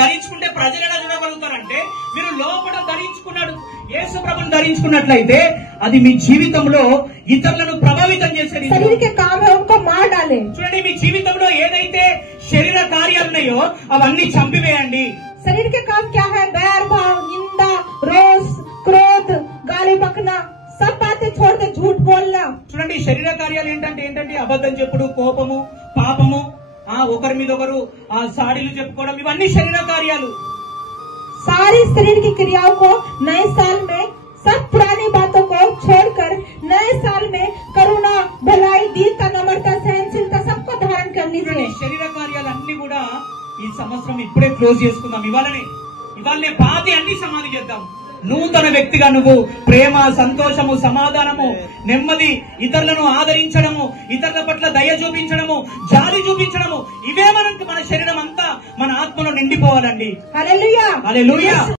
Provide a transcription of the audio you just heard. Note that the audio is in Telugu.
ధరించుకుంటే ప్రజలు ఎలా చూడగలుగుతారంటే, మీరు లోపల ధరించుకున్నాడు యేసు ప్రభుని ధరించుకున్నట్లయితే అది మీ జీవితంలో ఇతరులను ప్రభావితం చేసే शरीर के काम है उनको मार डाले। చూడండి, మీ జీవితంలో ఏదైతే శరీర కార్యాలు ఉన్నాయో అవన్నీ చంపివేయండి। शरीर के काम क्या है? बैर भाव, निंदा, रोष, क्रोध, गाली बकना, सब बातें छोड़ दे, झूठ बोलना। చూడండి, శరీర కార్యాలు ఏంటంటే అబద్ధం చెప్పుడు, కోపము, పాపము, ఒకరి మీద ఒకరు సాడీలు చెప్పుకోవడం, ఇవన్నీ శరీర కార్యాలు। सारी शरीर की क्रियाओं को नए साल में, सब पुरानी बातों को छोड़कर नए साल में करुणा, भलाई, दीनता, नम्रता, सहनशीलता सबको धारण करनी चाहिए। శరీర కార్యాలన్నీ కూడా ఈ సంవత్సరం ఇప్పుడే క్లోజ్ చేసుకుందాం। ఇవాళనే పాతి అన్ని సమాధి చేద్దాం। నూతన వ్యక్తిగా నువ్వు ప్రేమ, సంతోషము, సమాధానము, నెమ్మది, ఇతరులను ఆదరించడము, ఇతరుల పట్ల దయ చూపించడము, జాలి చూపించడము, ఇవే మన శరీరం అంతా మన ఆత్మలో నిండిపోవాలండి। హల్లెలూయా, హల్లెలూయా।